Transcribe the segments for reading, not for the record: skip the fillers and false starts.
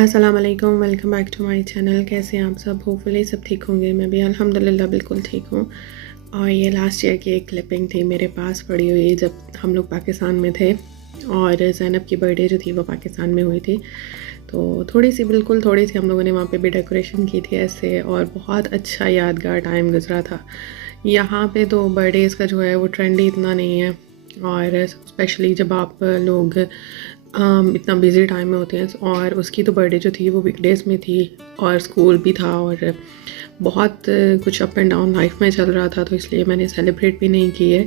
अस्सलाम वालेकुम, welcome back to my channel. कैसे हैं आप सब? होपफुली सब ठीक होंगे। मैं भी अल्हम्दुलिल्लाह बिल्कुल ठीक हूँ। और ये लास्ट ईयर की एक क्लिपिंग थी मेरे पास पड़ी हुई जब हम लोग पाकिस्तान में थे और ज़ैनब की बर्थडे जो थी वो पाकिस्तान में हुई थी। तो थोड़ी सी, बिल्कुल थोड़ी सी, हम लोगों ने वहाँ पे भी डेकोरेशन की थी ऐसे, और बहुत अच्छा यादगार टाइम गुजरा था। यहाँ पे तो बर्थडेज़ का जो है वो ट्रेंड ही इतना नहीं है, और स्पेशली जब आप लोग इतना बिज़ी टाइम में होते हैं। और उसकी तो बर्थडे जो थी वो वीकडेज़ में थी और स्कूल भी था और बहुत कुछ अप एंड डाउन लाइफ में चल रहा था, तो इसलिए मैंने सेलिब्रेट भी नहीं की है,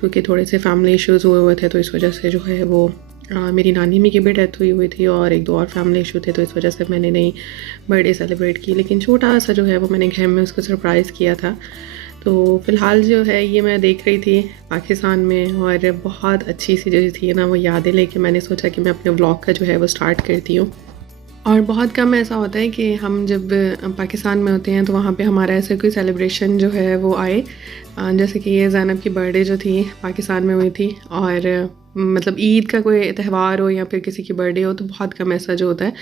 क्योंकि थोड़े से फैमिली इश्यूज़ हुए थे। तो इस वजह से जो है वो मेरी नानी मी की भी डेथ हुई थी और एक दो और फैमिली इशू थे, तो इस वजह से मैंने नहीं बर्थडे सेलिब्रेट की। लेकिन छोटा सा जो है वो मैंने घर में उसको सरप्राइज़ किया था। तो फ़िलहाल जो है ये मैं देख रही थी पाकिस्तान में, और बहुत अच्छी सी जो थी ना वो यादें लेके मैंने सोचा कि मैं अपने व्लॉग का जो है वो स्टार्ट करती हूँ। और बहुत कम ऐसा होता है कि हम जब पाकिस्तान में होते हैं तो वहाँ पे हमारा ऐसे कोई सेलिब्रेशन जो है वो आए। जैसे कि ये ज़ैनब की बर्थडे जो थी पाकिस्तान में हुई थी, और मतलब ईद का कोई त्यौहार हो या फिर किसी की बर्थडे हो तो बहुत कम ऐसा जो होता है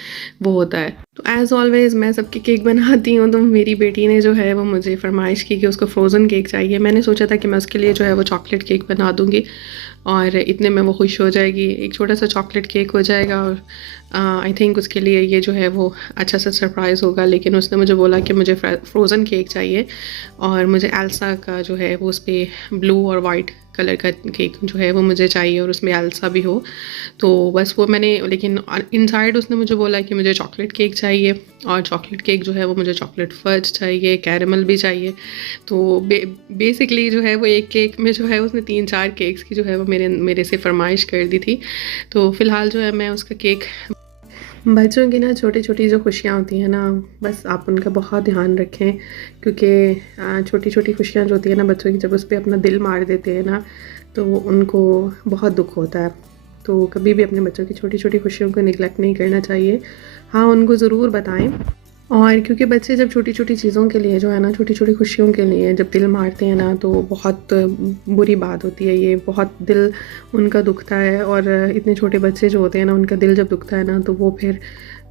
वो होता है। तो एज़ ऑलवेज़ मैं सबके केक बनाती हूँ, तो मेरी बेटी ने जो है वो मुझे फरमाइश की कि उसको फ्रोज़न केक चाहिए। मैंने सोचा था कि मैं उसके लिए जो है वो चॉकलेट केक बना दूँगी और इतने में वो खुश हो जाएगी। एक छोटा सा चॉकलेट केक हो जाएगा और आई थिंक उसके लिए ये जो है वो अच्छा सा सरप्राइज़ होगा। लेकिन उसने मुझे बोला कि मुझे फ्रोज़न केक चाहिए और मुझे एल्सा का जो है वो उस पर ब्लू और वाइट कलर का केक जो है वो मुझे चाहिए और उसमें एल्सा भी हो। तो बस वो मैंने, लेकिन इनसाइड उसने मुझे बोला कि मुझे चॉकलेट केक चाहिए, और चॉकलेट केक जो है वो मुझे चॉकलेट फज चाहिए, कैरेमल भी चाहिए। तो बेसिकली जो है वो एक केक में जो है उसने 3-4 केक्स की जो है वो मेरे से फरमाइश कर दी थी। तो फ़िलहाल जो है मैं उसका केक, बच्चों की ना छोटी छोटी जो खुशियाँ होती हैं ना, बस आप उनका बहुत ध्यान रखें, क्योंकि छोटी छोटी खुशियाँ जो होती है ना बच्चों की, जब उस पर अपना दिल मार देते हैं ना तो उनको बहुत दुख होता है। तो कभी भी अपने बच्चों की छोटी छोटी खुशियों को निगलेक्ट नहीं करना चाहिए। हाँ, उनको ज़रूर बताएं। और क्योंकि बच्चे जब छोटी छोटी चीज़ों के लिए जो है ना, छोटी छोटी खुशियों के लिए जब दिल मारते हैं ना, तो बहुत बुरी बात होती है। ये बहुत दिल उनका दुखता है, और इतने छोटे बच्चे जो होते हैं ना उनका दिल जब दुखता है ना तो वो फिर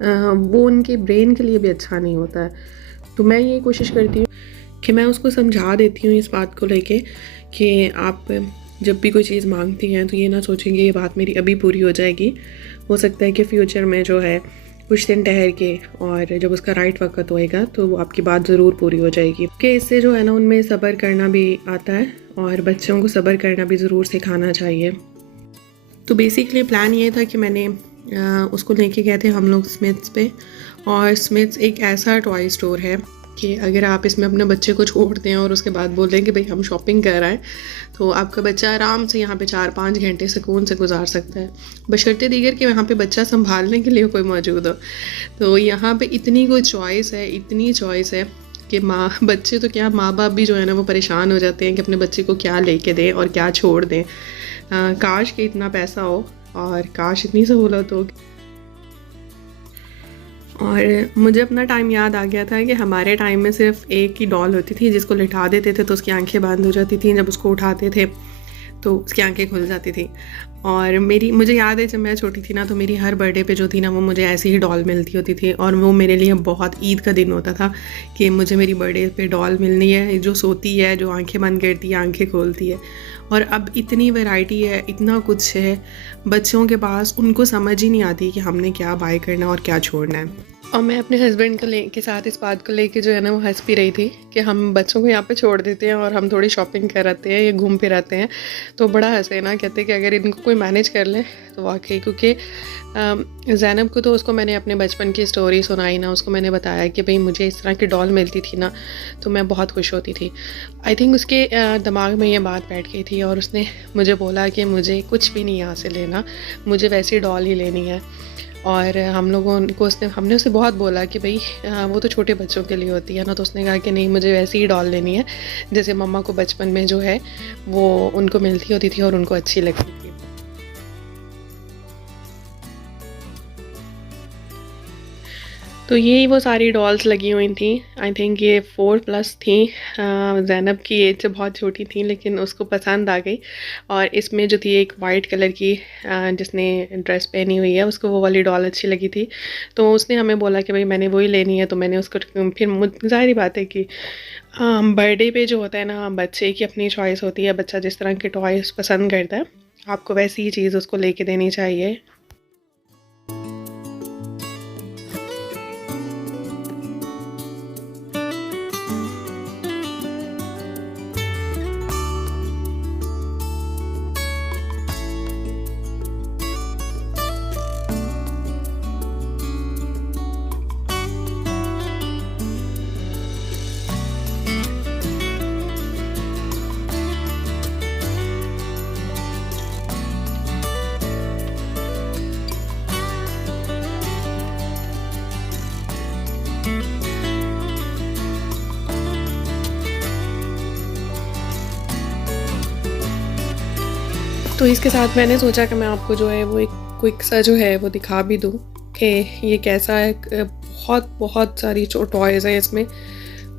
वो उनके ब्रेन के लिए भी अच्छा नहीं होता है। तो मैं ये कोशिश करती हूँ कि मैं उसको समझा देती हूँ इस बात को लेके कि आप जब भी कोई चीज़ मांगती हैं तो ये ना सोचेंगे ये बात मेरी अभी पूरी हो जाएगी। हो सकता है कि फ्यूचर में जो है कुछ दिन ठहर के, और जब उसका राइट वक्त होएगा तो वो आपकी बात ज़रूर पूरी हो जाएगी। कि इससे जो है ना उनमें सब्र करना भी आता है, और बच्चों को सब्र करना भी ज़रूर सिखाना चाहिए। तो बेसिकली प्लान ये था कि मैंने उसको लेके गए थे हम लोग स्मिथ्स पे, और स्मिथ्स एक ऐसा टॉय स्टोर है कि अगर आप इसमें अपने बच्चे को छोड़ते हैं और उसके बाद बोल रहे हैं कि भाई हम शॉपिंग कर रहे हैं, तो आपका बच्चा आराम से यहाँ पे 4-5 घंटे सुकून से गुजार सकता है, बशर्ते दीगर कि वहाँ पे बच्चा संभालने के लिए कोई मौजूद हो। तो यहाँ पे इतनी कोई चॉइस है, इतनी चॉइस है कि बच्चे तो क्या, माँ बाप भी जो है ना वो परेशान हो जाते हैं कि अपने बच्चे को क्या लेके दें और क्या छोड़ दें। काश कि इतना पैसा हो और काश इतनी सहूलत हो। और मुझे अपना टाइम याद आ गया था कि हमारे टाइम में सिर्फ एक ही डॉल होती थी जिसको लिटा देते थे तो उसकी आंखें बंद हो जाती थी, जब उसको उठाते थे तो उसकी आंखें खुल जाती थी। और मुझे याद है जब मैं छोटी थी ना तो मेरी हर बर्थडे पे जो थी ना वो मुझे ऐसी ही डॉल मिलती होती थी, और वो मेरे लिए बहुत ईद का दिन होता था कि मुझे मेरी बर्थडे पे डॉल मिलनी है जो सोती है, जो आंखें बंद करती है, आंखें खोलती है। और अब इतनी वैरायटी है, इतना कुछ है बच्चों के पास, उनको समझ ही नहीं आती कि हमने क्या बाय करना और क्या छोड़ना है। और मैं अपने हस्बैंड के साथ इस बात को लेके जो है ना वो हंस भी रही थी कि हम बच्चों को यहाँ पे छोड़ देते हैं और हम थोड़ी शॉपिंग कर आते हैं या घूम फिर आते हैं। तो बड़ा हंसे ना, कहते कि अगर इनको कोई मैनेज कर ले तो वाकई, क्योंकि ज़ैनब को तो उसको मैंने अपने बचपन की स्टोरी सुनाई ना, उसको मैंने बताया कि भाई मुझे इस तरह की डॉल मिलती थी ना तो मैं बहुत खुश होती थी। आई थिंक उसके दिमाग में ये बात बैठ गई थी और उसने मुझे बोला कि मुझे कुछ भी नहीं यहाँ से लेना, मुझे वैसी डॉल ही लेनी है। और हम लोगों को हमने उसे बहुत बोला कि भाई वो तो छोटे बच्चों के लिए होती है ना, तो उसने कहा कि नहीं, मुझे वैसी ही डॉल लेनी है जैसे मम्मा को बचपन में जो है वो उनको मिलती होती थी और उनको अच्छी लगती थी। तो ये वो सारी डॉल्स लगी हुई थी। आई थिंक ये 4+ थी। ज़ैनब की एज से बहुत छोटी थी लेकिन उसको पसंद आ गई। और इसमें जो थी एक वाइट कलर की जिसने ड्रेस पहनी हुई है उसको वो वाली डॉल अच्छी लगी थी, तो उसने हमें बोला कि भाई मैंने वही लेनी है। तो मैंने उसको फिर ज़ाहिर बात है कि बर्थडे पे जो होता है ना, बच्चे की अपनी चॉइस होती है, बच्चा जिस तरह के टॉयज़ पसंद करता है आपको वैसी ही चीज़ उसको लेके देनी चाहिए। तो इसके साथ मैंने सोचा कि मैं आपको जो है वो एक क्विक सा जो है वो दिखा भी दूँ कि ये कैसा है। बहुत बहुत सारी टॉयज़ हैं इसमें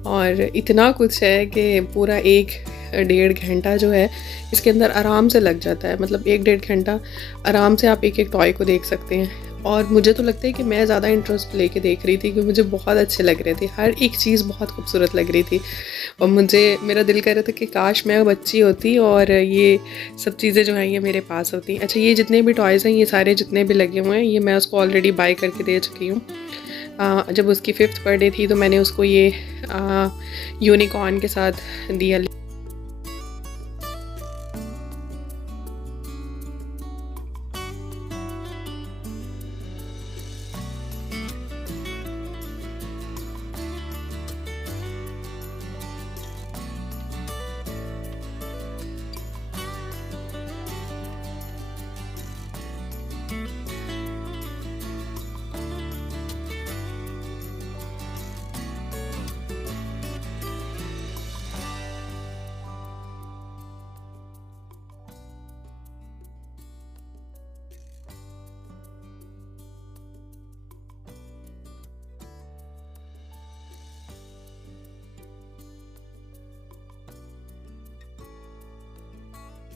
और इतना कुछ है कि पूरा 1-1.5 घंटा जो है इसके अंदर आराम से लग जाता है। मतलब 1-1.5 घंटा आराम से आप एक एक टॉय को देख सकते हैं। और मुझे तो लगता है कि मैं ज़्यादा इंटरेस्ट लेके देख रही थी क्योंकि मुझे बहुत अच्छे लग रहे थे, हर एक चीज़ बहुत खूबसूरत लग रही थी। और मेरा दिल कर रहा था कि काश मैं बच्ची होती और ये सब चीज़ें जो हैं ये मेरे पास होती। अच्छा, ये जितने भी टॉयज़ हैं ये सारे जितने भी लगे हुए हैं ये मैं उसको ऑलरेडी बाय करके दे चुकी हूँ। जब उसकी 5th बर्थडे थी तो मैंने उसको ये यूनिकॉर्न के साथ दिया।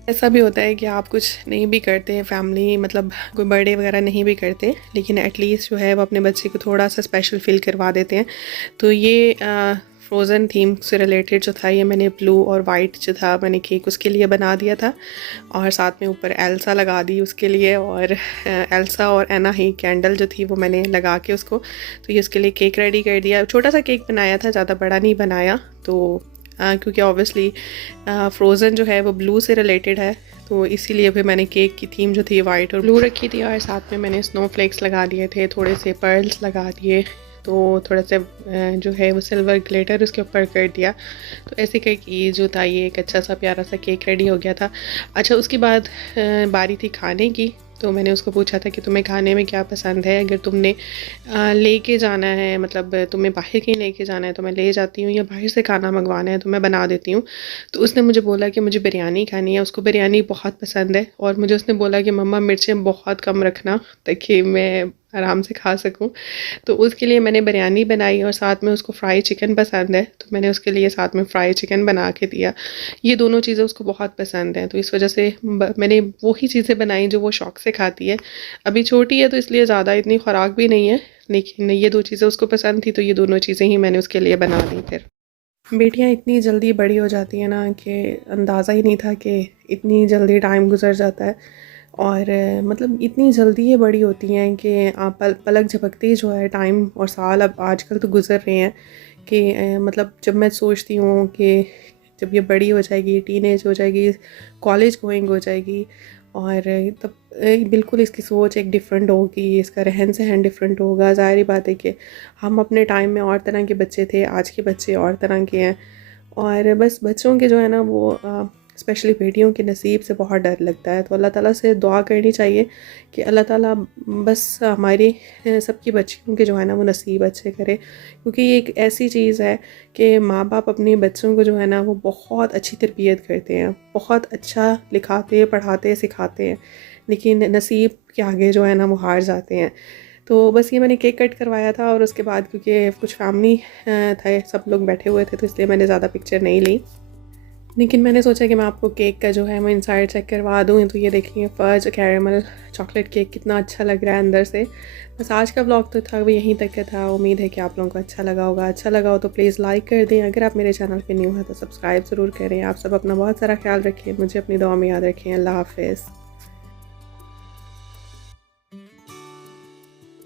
ऐसा भी होता है कि आप कुछ नहीं भी करते, फैमिली मतलब कोई बर्थडे वगैरह नहीं भी करते, लेकिन एटलीस्ट जो है वो अपने बच्चे को थोड़ा सा स्पेशल फ़ील करवा देते हैं। तो ये फ्रोज़न थीम से रिलेटेड जो था ये मैंने ब्लू और वाइट जो था मैंने केक उसके लिए बना दिया था और साथ में ऊपर एल्सा लगा दी उसके लिए। और एल्सा और एना ही कैंडल जो थी वो मैंने लगा के उसको, तो ये उसके लिए केक रेडी कर दिया। छोटा सा केक बनाया था, ज़्यादा बड़ा नहीं बनाया। तो क्योंकि ऑब्वियसली फ्रोज़न जो है वो ब्लू से रिलेटेड है तो इसीलिए फिर मैंने केक की थीम जो थी वाइट और ब्लू रखी थी और साथ में मैंने स्नोफ्लेक्स लगा दिए थे, थोड़े से पर्ल्स लगा दिए, तो थोड़ा सा जो है वो सिल्वर ग्लिटर उसके ऊपर कर दिया। तो ऐसे करके जो था ये एक अच्छा सा प्यारा सा केक रेडी हो गया था। अच्छा, उसके बाद बारी थी खाने की। तो मैंने उसको पूछा था कि तुम्हें खाने में क्या पसंद है, अगर तुमने लेके जाना है, मतलब तुम्हें बाहर कहीं लेके जाना है तो मैं ले जाती हूँ, या बाहर से खाना मंगवाना है तो मैं बना देती हूँ। तो उसने मुझे बोला कि मुझे बिरयानी खानी है, उसको बिरयानी बहुत पसंद है। और मुझे उसने बोला कि मम्मा मिर्चें बहुत कम रखना ताकि मैं आराम से खा सकूं। तो उसके लिए मैंने बिरयानी बनाई और साथ में उसको फ्राई चिकन पसंद है तो मैंने उसके लिए साथ में फ्राई चिकन बना के दिया। ये दोनों चीज़ें उसको बहुत पसंद हैं तो इस वजह से मैंने वही चीज़ें बनाई जो वो शौक़ से खाती है। अभी छोटी है तो इसलिए ज़्यादा इतनी ख़ुराक भी नहीं है, लेकिन ये 2 चीज़ें उसको पसंद थी तो ये दोनों चीज़ें ही मैंने उसके लिए बना दी। फिर बेटियाँ इतनी जल्दी बड़ी हो जाती हैं ना कि अंदाज़ा ही नहीं था कि इतनी जल्दी टाइम गुजर जाता है। और मतलब इतनी जल्दी ये बड़ी होती हैं कि आप पलक झपकते ही जो है टाइम और साल अब आजकल तो गुज़र रहे हैं कि मतलब जब मैं सोचती हूँ कि जब ये बड़ी हो जाएगी, टीनेज हो जाएगी, कॉलेज गोइंग हो जाएगी और तब बिल्कुल इसकी सोच एक डिफरेंट होगी, इसका रहन सहन डिफरेंट होगा। ज़ाहिर बात है कि हम अपने टाइम में और तरह के बच्चे थे, आज के बच्चे और तरह के हैं। और बस बच्चों के जो है ना वो स्पेशली बेटियों के नसीब से बहुत डर लगता है। तो अल्लाह ताला से दुआ करनी चाहिए कि अल्लाह ताला बस हमारी सबकी बच्चियों के जो है ना वो नसीब अच्छे करे, क्योंकि ये एक ऐसी चीज़ है कि माँ बाप अपने बच्चों को जो है ना वो बहुत अच्छी तरबियत करते हैं, बहुत अच्छा लिखाते पढ़ाते सिखाते हैं, लेकिन नसीब के आगे जो है ना वो हार जाते हैं। तो बस ये मैंने केक कट करवाया था और उसके बाद क्योंकि कुछ फैमिली थे, सब लोग बैठे हुए थे, तो इसलिए मैंने ज़्यादा पिक्चर नहीं ली। लेकिन मैंने सोचा कि मैं आपको केक का जो है मैं इनसाइड चेक करवा दूँ। तो ये देखिए फज कैरेमल चॉकलेट केक कितना अच्छा लग रहा है अंदर से। बस आज का व्लॉग तो था वो यहीं तक का था। उम्मीद है कि आप लोगों को अच्छा लगा होगा। अच्छा लगा हो तो प्लीज़ लाइक कर दें। अगर आप मेरे चैनल पे न्यू हैं तो सब्सक्राइब ज़रूर करें। आप सब अपना बहुत सारा ख्याल रखें, मुझे अपनी दुआ में याद रखें। अल्लाह हाफ़िज़।